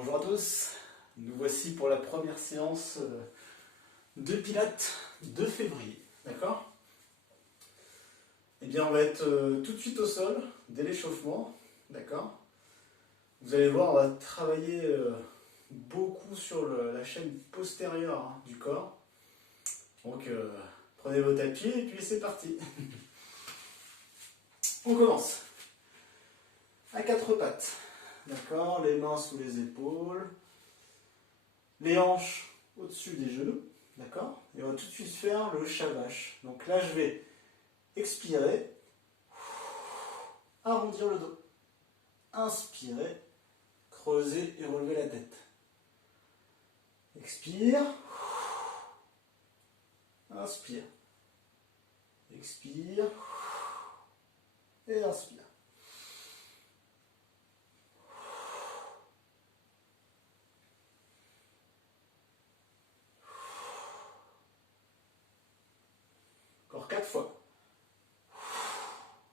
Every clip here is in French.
Bonjour à tous, nous voici pour la première séance de Pilates de février, d'accord? Eh bien on va être tout de suite au sol, dès l'échauffement, d'accord? Vous allez voir, on va travailler beaucoup sur la chaîne postérieure du corps. Donc prenez vos tapis et puis c'est parti. On commence. À quatre pattes, d'accord? Les mains sous les épaules, les hanches au-dessus des genoux, d'accord? Et on va tout de suite faire le shavash. Donc là, je vais expirer, arrondir le dos, inspirer, creuser et relever la tête. Expire, inspire, expire et inspire. Encore 4 fois.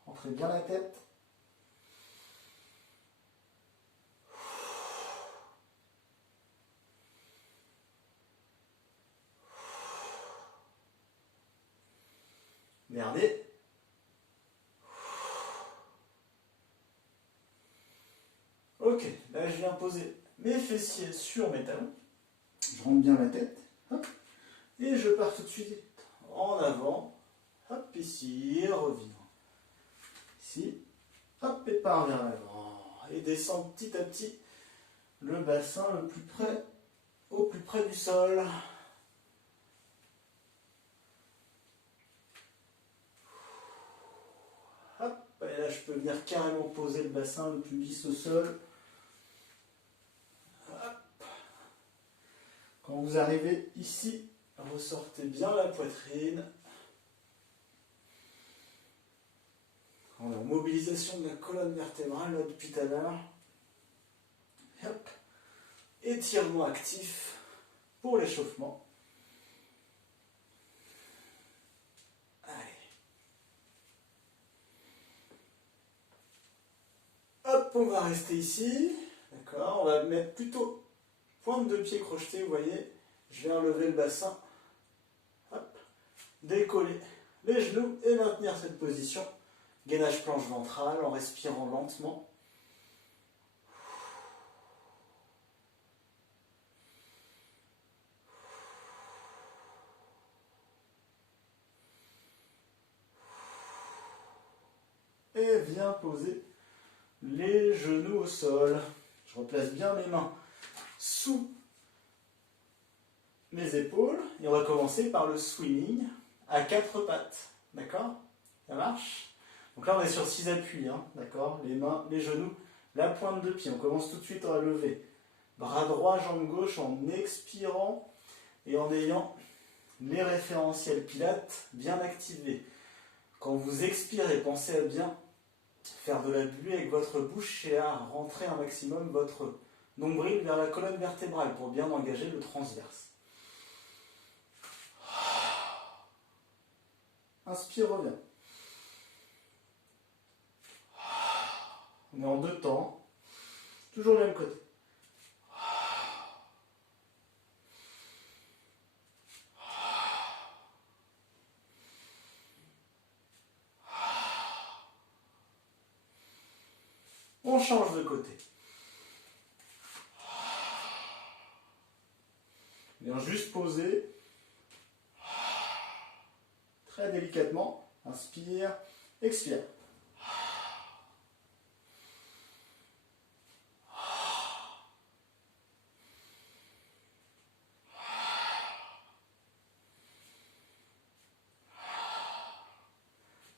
Rentrez bien la tête. Gardez. Ok, là je viens poser mes fessiers sur mes talons. Je rentre bien la tête. Hop, et je pars tout de suite en avant. Hop, ici, et reviens. Ici, hop, et pars vers l'avant. Et descends petit à petit le bassin au plus près du sol. Hop, et là je peux venir carrément poser le bassin le plus lisse au sol. Hop. Quand vous arrivez ici, ressortez bien la poitrine. On est en mobilisation de la colonne vertébrale là, depuis tout à l'heure. Hop. Étirement actif pour l'échauffement. Allez. Hop, on va rester ici. D'accord, on va mettre plutôt pointe de pied crochetée, vous voyez. Je viens lever le bassin. Hop. Décoller les genoux et maintenir cette position. Gainage planche ventrale en respirant lentement. Et viens poser les genoux au sol. Je replace bien mes mains sous mes épaules. Et on va commencer par le swimming à quatre pattes. D'accord? Ça marche? Donc là, on est sur 6 appuis, hein, d'accord? Les mains, les genoux, la pointe de pied. On commence tout de suite à lever. Bras droit, jambe gauche en expirant et en ayant les référentiels pilates bien activés. Quand vous expirez, pensez à bien faire de la buée avec votre bouche et à rentrer un maximum votre nombril vers la colonne vertébrale pour bien engager le transverse. Inspire, reviens. On est en deux temps. Toujours le même côté. On change de côté. On vient juste poser. Très délicatement. Inspire, expire.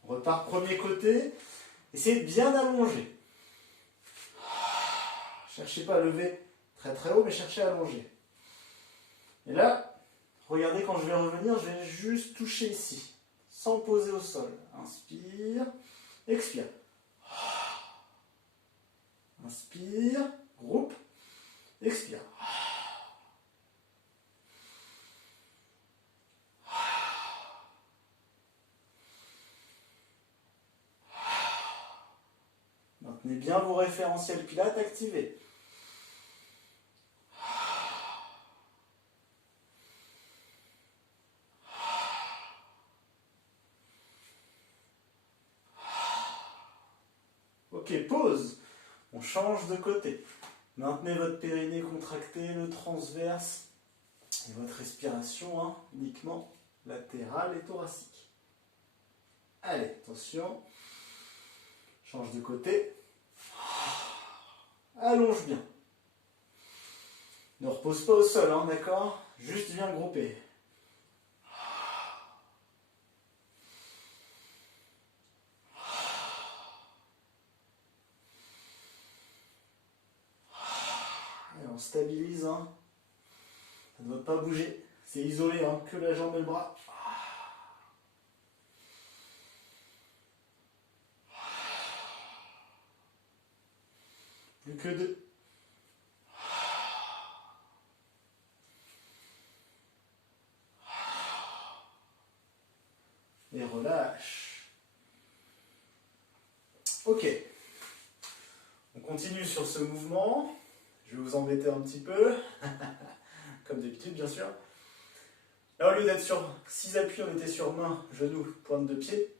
On repart premier côté. Essayez de bien allonger. Cherchez pas à lever très très haut, mais cherchez à allonger. Et là, regardez quand je vais revenir, je vais juste toucher ici, sans poser au sol. Inspire, expire. Inspire, groupe, expire. Maintenez bien vos référentiels pilates activés. change de côté. Maintenez votre périnée contracté, le transverse et votre respiration hein, uniquement latérale et thoracique. Allez, attention. Change de côté. Allonge bien. Ne repose pas au sol, hein, d'accord? Juste viens grouper. Et on stabilise. Hein. Ça ne doit pas bouger. C'est isolé, hein, que la jambe et le bras. Plus que 2. Et relâche. Ok. On continue sur ce mouvement. Je vais vous embêter un petit peu. Comme d'habitude, bien sûr. Là, au lieu d'être sur 6 appuis, on était sur main, genou, pointe de pied.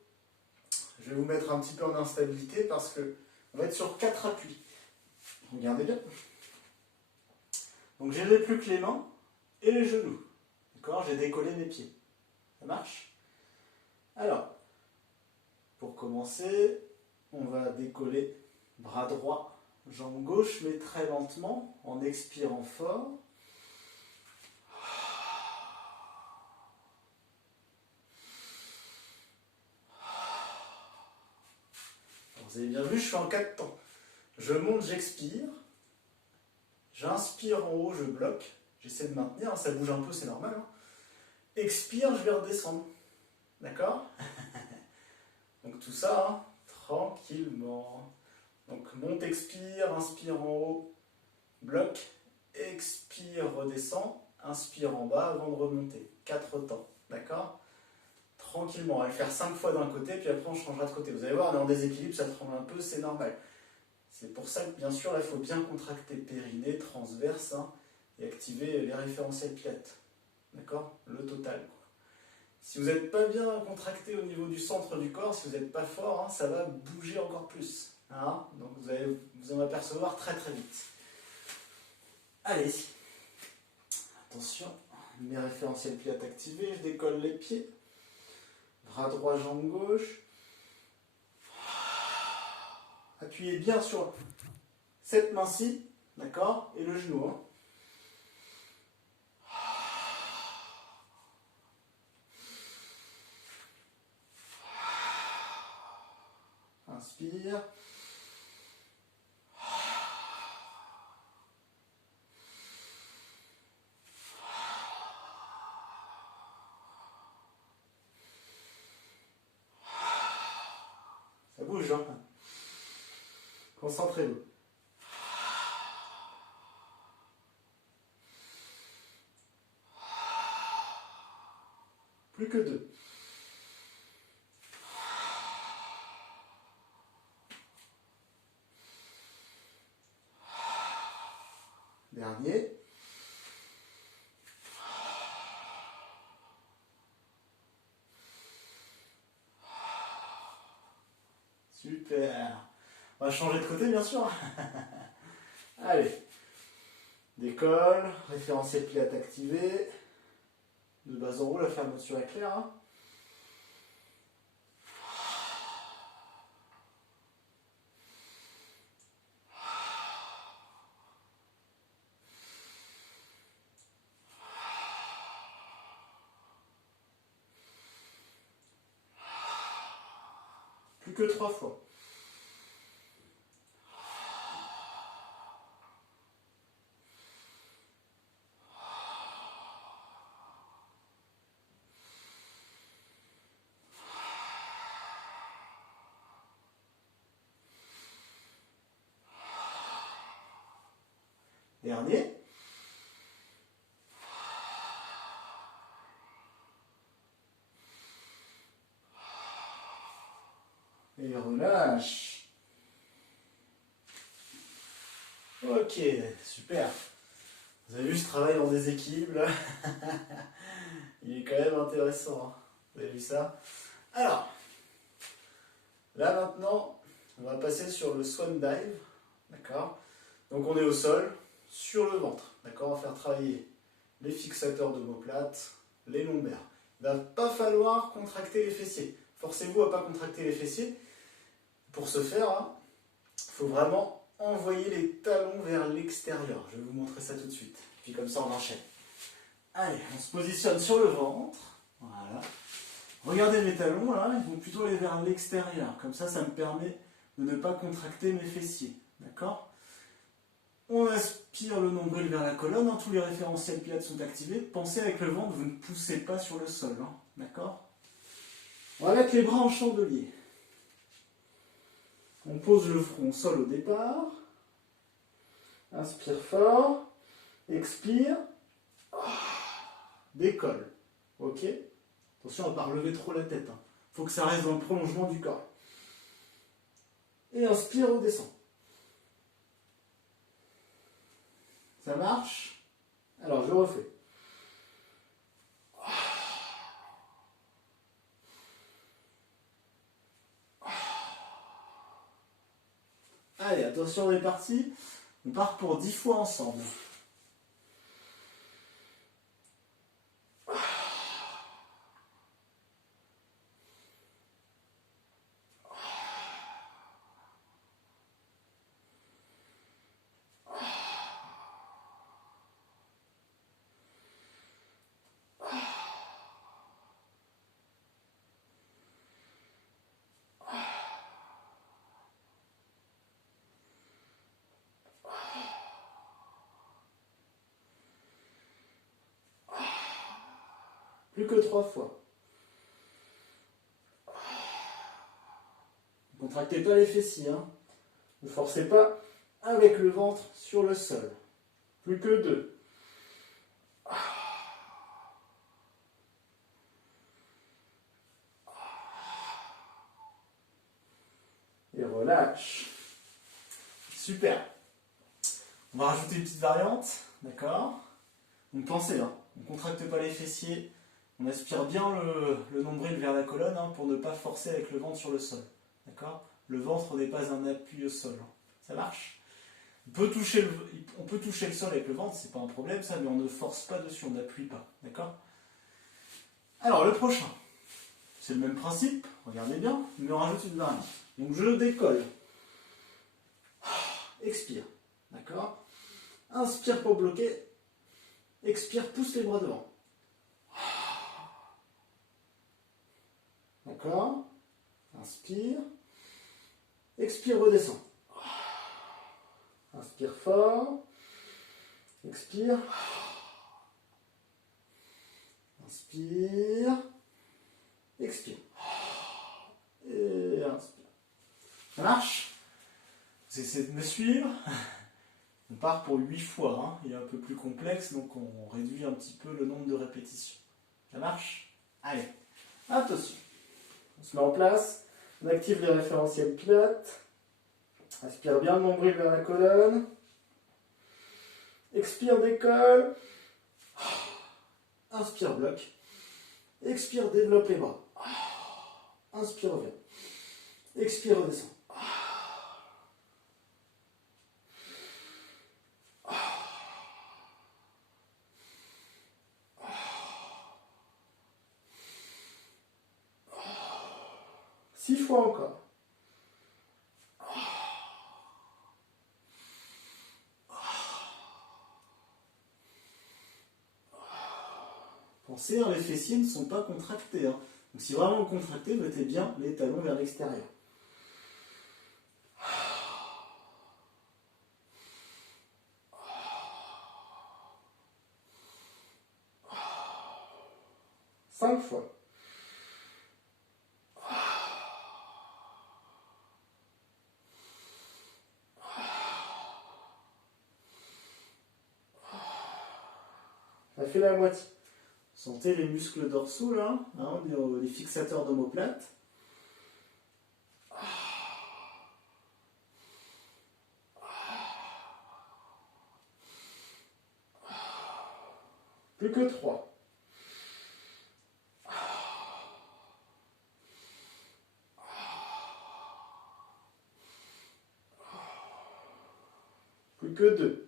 Je vais vous mettre un petit peu en instabilité parce que on va être sur 4 appuis. Regardez bien. Donc, j'ai plus que les mains et les genoux. D'accord? J'ai décollé mes pieds. Ça marche? Alors, pour commencer, on va décoller bras droit, jambe gauche, mais très lentement, en expirant fort. Alors, vous avez bien vu, je suis en 4 temps. Je monte, j'expire. J'inspire en haut, je bloque. J'essaie de maintenir, hein, ça bouge un peu, c'est normal. Hein. Expire, je vais redescendre. D'accord? Donc tout ça, hein, tranquillement. Donc monte, expire, inspire en haut, bloque, expire, redescend, inspire en bas avant de remonter. 4 temps, d'accord? Tranquillement, on va le faire 5 fois d'un côté, puis après on changera de côté. Vous allez voir, on est en déséquilibre, ça tremble un peu, c'est normal. C'est pour ça que bien sûr, là, il faut bien contracter périnée, transverse, hein, et activer les référentiels pilates. D'accord? Le total. Quoi. Si vous n'êtes pas bien contracté au niveau du centre du corps, si vous n'êtes pas fort, hein, ça va bouger encore plus. Hein, donc vous allez vous en apercevoir très très vite. Allez, attention, mes référentiels pilates activés, je décolle les pieds, bras droit, jambe gauche. Appuyez bien sur cette main-ci, d'accord, et le genou. Hein. Inspire. Ça bouge, hein. Concentrez-vous. Plus que 2. Dernier. Super. On va changer de côté, bien sûr. Allez. Décolle, référentiel pilates activé. De bas en haut, la fermeture est claire. Hein. Plus que 3 fois. Dernier. Et relâche. Ok, super. Vous avez vu ce travail en déséquilibre là. Il est quand même intéressant. Hein. Vous avez vu ça? Alors, là maintenant, on va passer sur le swan dive. D'accord? Donc on est au sol, sur le ventre. D'accord? On va faire travailler les fixateurs d'omoplate, les lombaires. Il ne va pas falloir contracter les fessiers. Forcez-vous à ne pas contracter les fessiers. Pour ce faire, il faut vraiment envoyer les talons vers l'extérieur. Je vais vous montrer ça tout de suite. Puis comme ça, on enchaîne. Allez, on se positionne sur le ventre. Voilà. Regardez mes talons, là, ils vont plutôt aller vers l'extérieur. Comme ça me permet de ne pas contracter mes fessiers. D'accord? On aspire le nombril vers la colonne. Tous les référentiels pilates sont activés. Pensez avec le ventre, vous ne poussez pas sur le sol. D'accord? On va mettre les bras en chandelier. On pose le front au sol au départ. Inspire fort. Expire. Décolle. Ok? Attention à ne pas relever trop la tête. Il faut que ça reste dans le prolongement du corps. Et inspire, redescend. Ça marche? Alors je refais. Allez, attention, on est parti. On part pour 10 fois ensemble. Plus que 3 fois. Ne contractez pas les fessiers. Ne forcez pas avec le ventre sur le sol. Plus que 2. Et relâche. Super. On va rajouter une petite variante. D'accord? Donc pensez, on ne contracte pas les fessiers. On aspire bien le nombril vers la colonne pour ne pas forcer avec le ventre sur le sol. D'accord? Le ventre n'est pas un appui au sol. Ça marche? On peut toucher le sol avec le ventre, c'est pas un problème ça, mais on ne force pas dessus, on n'appuie pas. D'accord? Alors le prochain, c'est le même principe, regardez bien, mais on rajoute une variante. Donc je décolle. Expire. D'accord? Inspire pour bloquer. Expire, pousse les bras devant. D'accord? Inspire. Expire, redescend. Inspire fort. Expire. Inspire. Expire. Et inspire. Ça marche? Vous essayez de me suivre? On part pour 8 fois. Il est un peu plus complexe, donc on réduit un petit peu le nombre de répétitions. Ça marche? Allez, attention. On se met en place. On active les référentiels pilates. Inspire bien le nombril vers la colonne. Expire, décolle. Inspire, bloque. Expire, développe les bras. Inspire, revient. Expire, redescend. Six fois encore. Pensez, les fessiers ne sont pas contractés. Donc si vraiment vous contractez, mettez bien les talons vers l'extérieur. Cinq fois. Ça fait la moitié. Sentez les muscles dorsaux là, les fixateurs d'omoplate. Plus que 3. que 2.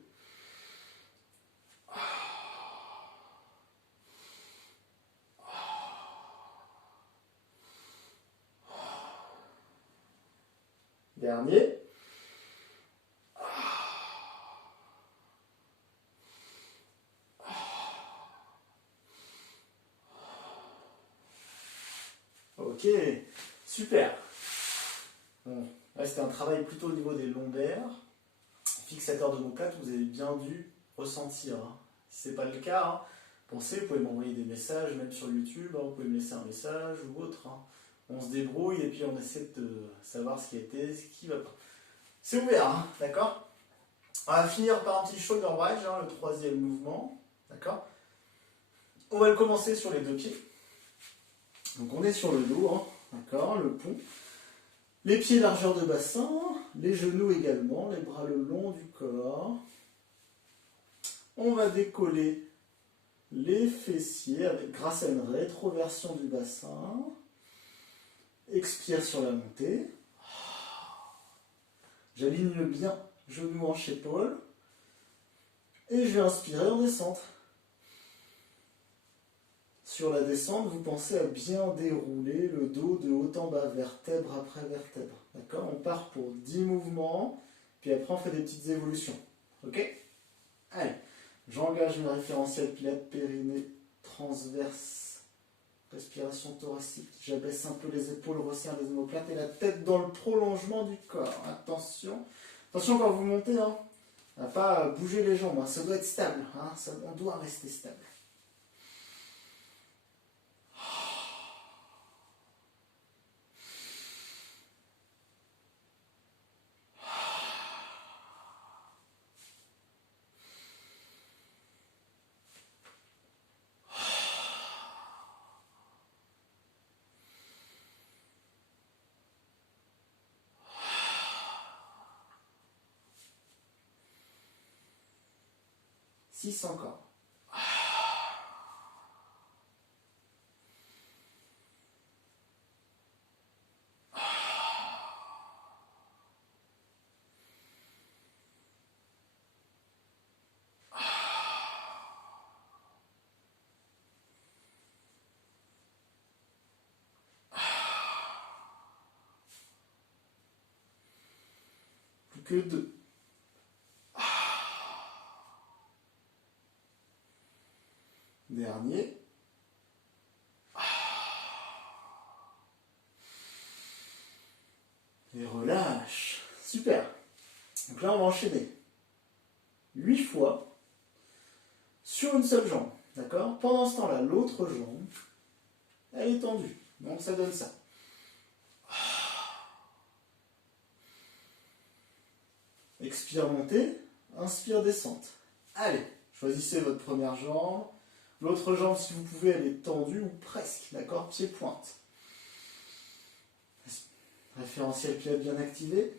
Dernier. Ok, super. Bon, là c'était un travail plutôt au niveau des lombaires. Fixateur d'omoplate, vous avez bien dû ressentir. Hein. Si ce n'est pas le cas, hein, pensez, vous pouvez m'envoyer des messages, même sur YouTube, hein, vous pouvez me laisser un message ou autre. Hein. On se débrouille et puis on essaie de savoir ce qui a été, ce qui ne va pas. C'est ouvert, hein, d'accord? On va finir par un petit shoulder bridge, hein, le troisième mouvement, d'accord? On va le commencer sur les deux pieds. Donc on est sur le dos, hein, d'accord, le pont. Les pieds largeur de bassin, les genoux également, les bras le long du corps. On va décoller les fessiers grâce à une rétroversion du bassin. Expire sur la montée. J'aligne bien genou hanche épaule. Et je vais inspirer en descente. Sur la descente, vous pensez à bien dérouler le dos de haut en bas, vertèbre après vertèbre. D'accord? On part pour 10 mouvements, puis après on fait des petites évolutions. Ok? Allez, j'engage mes référentiels pilates, périnée, transverse, respiration thoracique. J'abaisse un peu les épaules, resserre les omoplates et la tête dans le prolongement du corps. Attention. Attention quand vous montez, hein, à ne pas bouger les jambes. Hein. Ça doit être stable. Hein. On doit rester stable. 6 encore. Plus que 2. Dernier. Et relâche. Super. Donc là, on va enchaîner 8 fois sur une seule jambe. D'accord? Pendant ce temps-là, l'autre jambe, elle est tendue. Donc ça donne ça. Expire montée, inspire descente. Allez, choisissez votre première jambe. L'autre jambe, si vous pouvez, elle est tendue ou presque. D'accord? Pied pointe. Référentiel pied bien activé.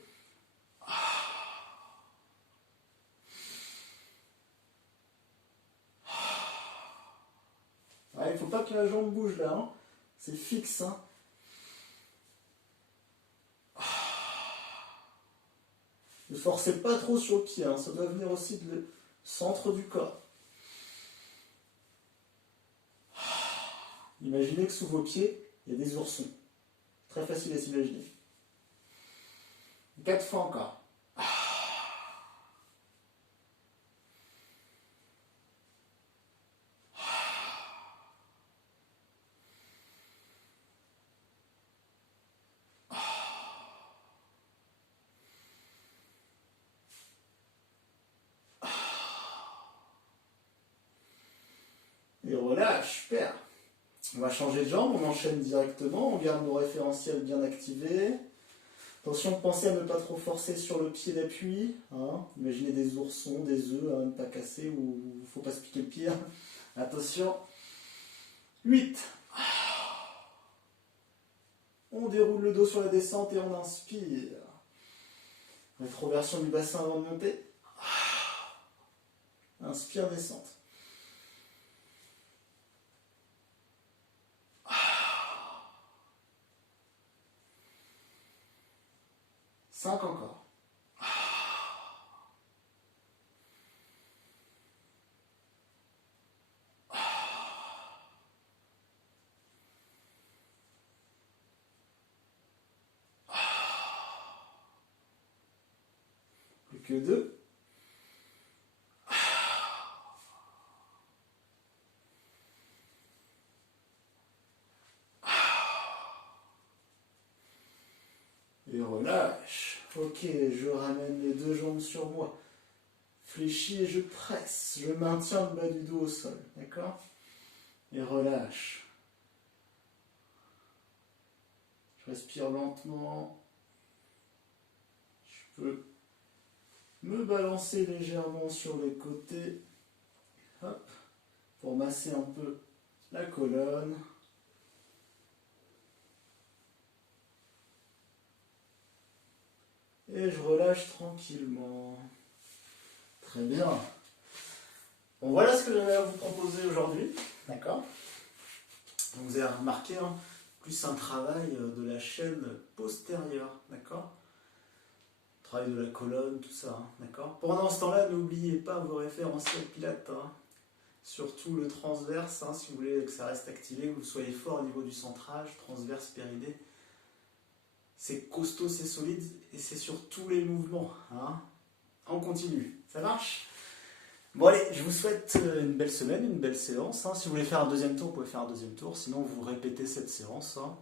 Il ne faut pas que la jambe bouge là. Hein. C'est fixe. Hein. Ne forcez pas trop sur le pied. Hein. Ça doit venir aussi du centre du corps. Imaginez que sous vos pieds, il y a des oursons. Très facile à s'imaginer. 4 fois encore. Et relâche, super. On va changer de jambe, on enchaîne directement, on garde nos référentiels bien activés. Attention, pensez à ne pas trop forcer sur le pied d'appui. Hein. Imaginez des oursons, des œufs, à ne pas casser ou il ne faut pas se piquer le pied. Hein. Attention. 8. On déroule le dos sur la descente et on inspire. Rétroversion du bassin avant de monter. Inspire, descente. 5 encore. que 2. Et relâche. Ok, je ramène les 2 jambes sur moi. Fléchis et je presse. Je maintiens le bas du dos au sol. D'accord? Et relâche. Je respire lentement. Je peux me balancer légèrement sur les côtés. Hop, pour masser un peu la colonne. Et je relâche tranquillement. Très bien. Bon, voilà ce que j'avais à vous proposer aujourd'hui. D'accord? Donc vous avez remarqué, hein, plus un travail de la chaîne postérieure. D'accord? Travail de la colonne, tout ça. Hein, d'accord? Pendant ce temps-là, n'oubliez pas vos référentiels pilates. Hein. Surtout le transverse, hein, si vous voulez que ça reste activé, que vous soyez fort au niveau du centrage, transverse, péridée. C'est costaud, c'est solide et c'est sur tous les mouvements. Hein. On continue. Ça marche? Bon allez, je vous souhaite une belle semaine, une belle séance. Hein. Si vous voulez faire un deuxième tour, vous pouvez faire un deuxième tour. Sinon, vous répétez cette séance hein,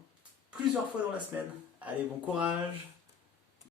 plusieurs fois dans la semaine. Allez, bon courage!